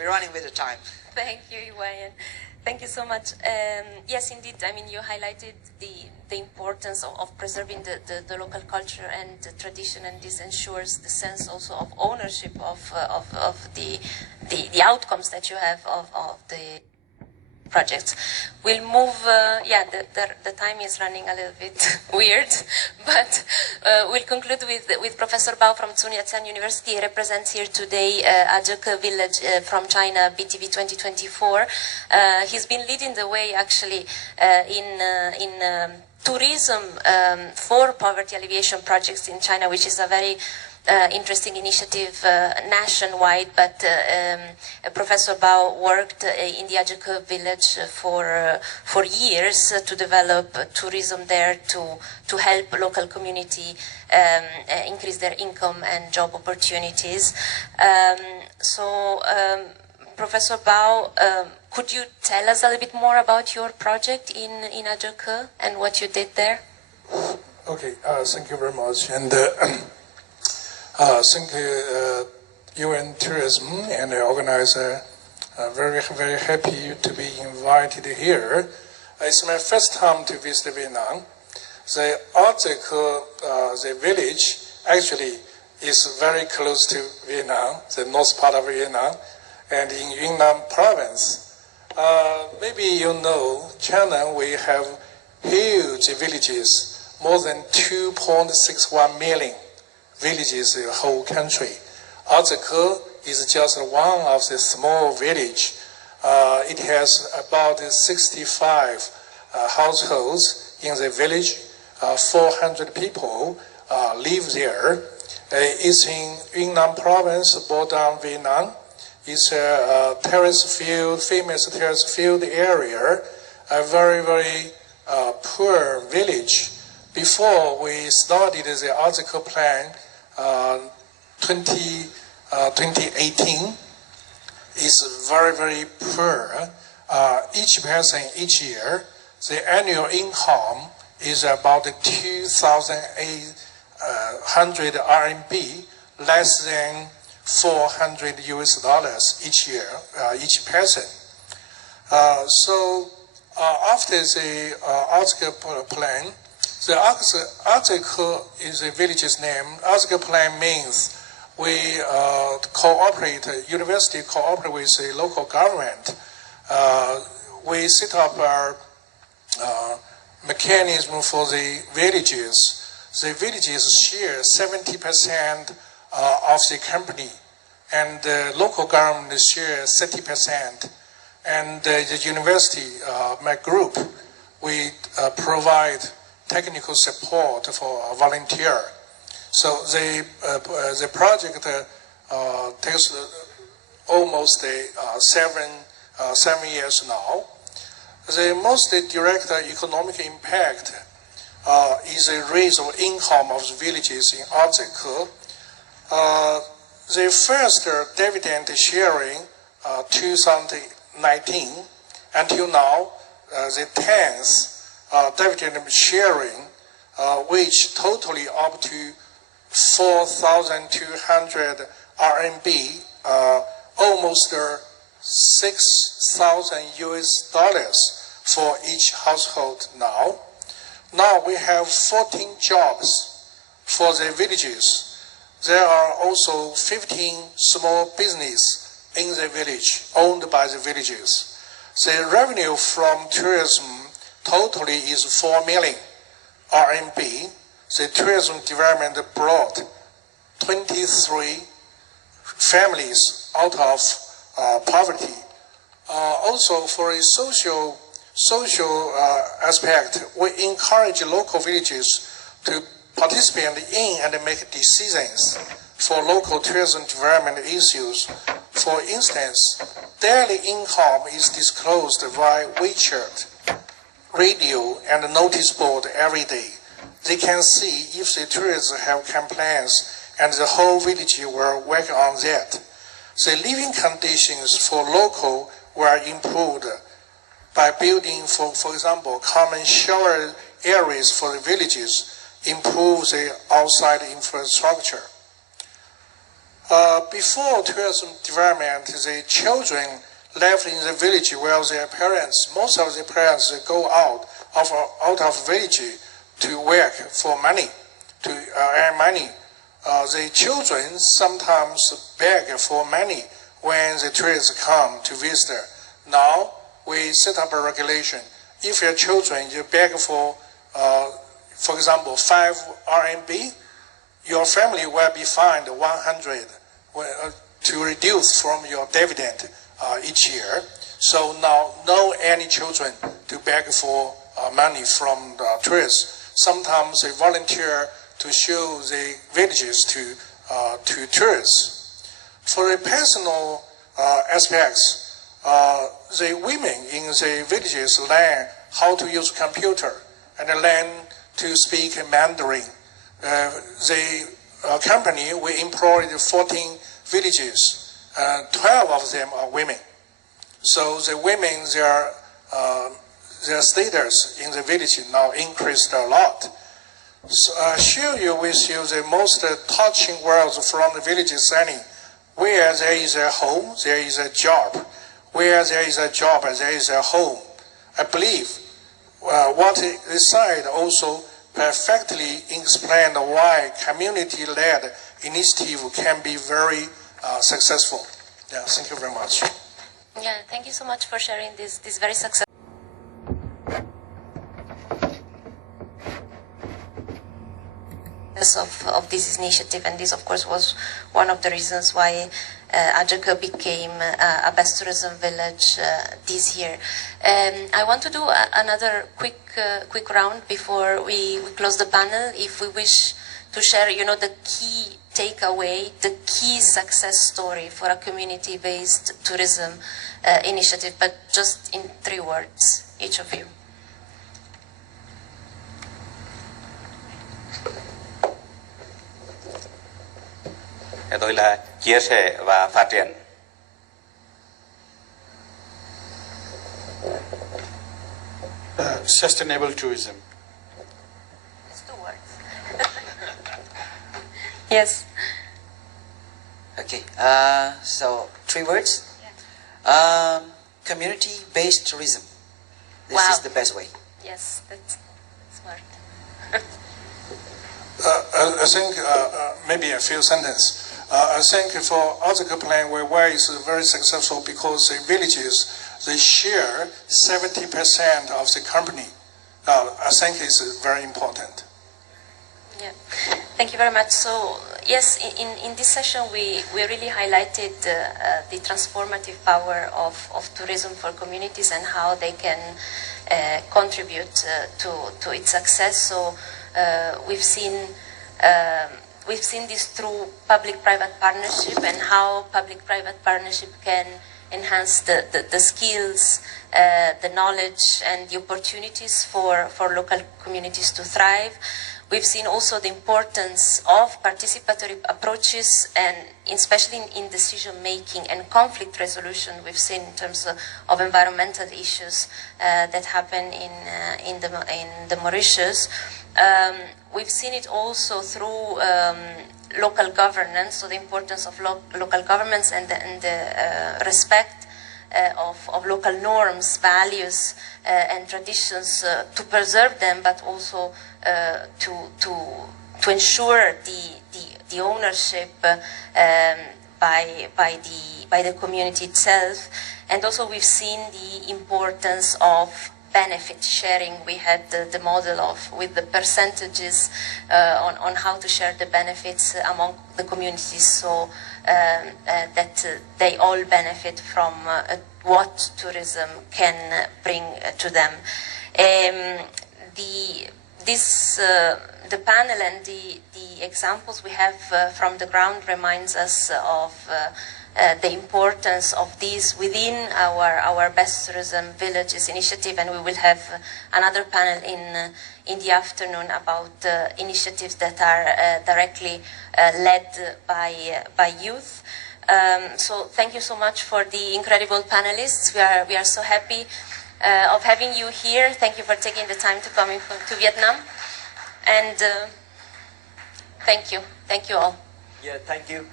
we're running with the time. Thank you, Wayan. Thank you so much. Yes, indeed. I mean, you highlighted the importance of preserving the local culture and the tradition, and this ensures the sense also of ownership of the outcomes that you have of the projects. We'll move, the time is running a little bit weird, but we'll conclude with Professor Bao from Yat-sen University. He represents here today Ajeke village from China, BTV 2024. He's been leading the way actually in tourism for poverty alleviation projects in China, which is a very interesting initiative nationwide, but Professor Bao worked in the Ajeke village for years to develop tourism there to help local community increase their income and job opportunities. Professor Bao, could you tell us a little bit more about your project in Ajeke and what you did there? Okay, thank you very much. And thank you, UN Tourism and the organizer. Very, very happy to be invited here. It's my first time to visit Vietnam. The Ajeke, the village, actually is very close to Vietnam, the north part of Vietnam, and in Yunnan province. Maybe you know, China, we have huge villages, more than 2.61 million villages in the whole country. Ajeke is just one of the small village. It has about 65 households in the village. 400 people live there. It's in Yunnan province, border Vietnam. It's a terrace field, famous terrace field area, a very, very poor village. Before we started the Ajeke plan, 2018 is very, very poor. Each person each year, the annual income is about 2,800 RMB, less than $400 each year, each person. After the Ajeke plan, the Ajeke is the village's name. Ajeke plan means we cooperate, university cooperate with the local government. We set up our mechanism for the villages. The villages share 70% of the company, and the local government share 30%. And the university, my group, we provide technical support for a volunteer. So the project takes almost 7 years now. The most direct economic impact is a raise of income of the villages in Ajeke. The first dividend sharing 2019 until now, the 10th dividend sharing, which totally up to 4,200 RMB, almost 6,000 US dollars for each household now. Now we have 14 jobs for the villages. There are also 15 small businesses in the village, owned by the villages. The revenue from tourism totally is 4 million RMB. The tourism development brought 23 families out of poverty. Also, for a social aspect, we encourage local villages to participate in and make decisions for local tourism development issues. For instance, daily income is disclosed via WeChat, radio, and notice board every day. They can see if the tourists have complaints, and the whole village will work on that. The living conditions for local were improved by building, for example, common shower areas for the villages, improve the outside infrastructure. Before tourism development, the children left in the village where their parents, most of the parents go out of village to work for money, to earn money. The children sometimes beg for money when the tourists come to visit. Now we set up a regulation. If your children, you beg for example, 5 RMB, your family will be fined 100 to reduce from your dividend each year. So now, no any children to beg for money from the tourists. Sometimes they volunteer to show the villages to tourists. For the personal aspects, the women in the villages learn how to use computer and learn to speak Mandarin. The company, we employed 14 villages, 12 of them are women. So the women, their status in the village now increased a lot. So I share with you the most touching words from the village setting. Where there is a home, there is a job. Where there is a job, there is a home. I believe what is said also perfectly explained why community-led initiative can be very successful. Yeah, thank you very much. Yeah, thank you so much for sharing this very successful. Of this initiative, and this of course was one of the reasons why Ajaka became a best tourism village this year. I want to do another quick round before we close the panel. If we wish to share, the key takeaway, the key success story for a community-based tourism initiative, but just in 3 words, each of you. Tôi là chia sẻ và phát triển. Sustainable tourism. It's 2 words. Yes. Okay. So 3 words. Community-based tourism. This is the best way. Yes, that's smart. I think maybe a few sentences. I think for Article Plan, why is very successful because the villages, they share 70% of the company. I think it's very important. Yeah, thank you very much. So yes, in this session we really highlighted the transformative power of tourism for communities and how they can contribute to its success. So we've seen this through public-private partnership and how public-private partnership can enhance the skills, the knowledge and the opportunities for local communities to thrive. We've seen also the importance of participatory approaches and especially in decision-making and conflict resolution we've seen in terms of environmental issues that happen in the Mauritius. We've seen it also through local governance, so the importance of local governments and the respect of local norms, values, and traditions to preserve them, but also to ensure the ownership by the community itself. And also we've seen the importance of benefit sharing. We had the model with the percentages on how to share the benefits among the communities, so that they all benefit from what tourism can bring to them. The panel and the examples we have from the ground reminds us of the importance of these within our Best Tourism Villages initiative, and we will have another panel in the afternoon about initiatives that are directly led by youth. So thank you so much for the incredible panelists. We are so happy of having you here. Thank you for taking the time to come to Vietnam, and thank you all. Yeah, thank you.